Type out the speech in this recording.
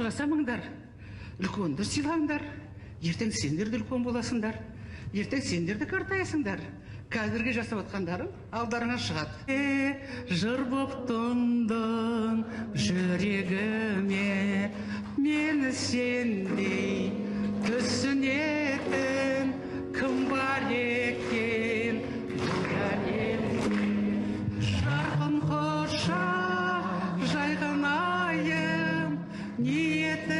артық жасамаңдар, үлкенді сыйлаңдар. Ертең сендер де үлкен боласыңдар. Ертең сендер де қартаясыңдар. Қазірге жасап отқандарың алдарыңа шығады. Жыр боп тұндың жүрегіме, мені сендей түсінетін кім бар екен бұл әлемде. Жарқын құшақ жайған айым, ниеті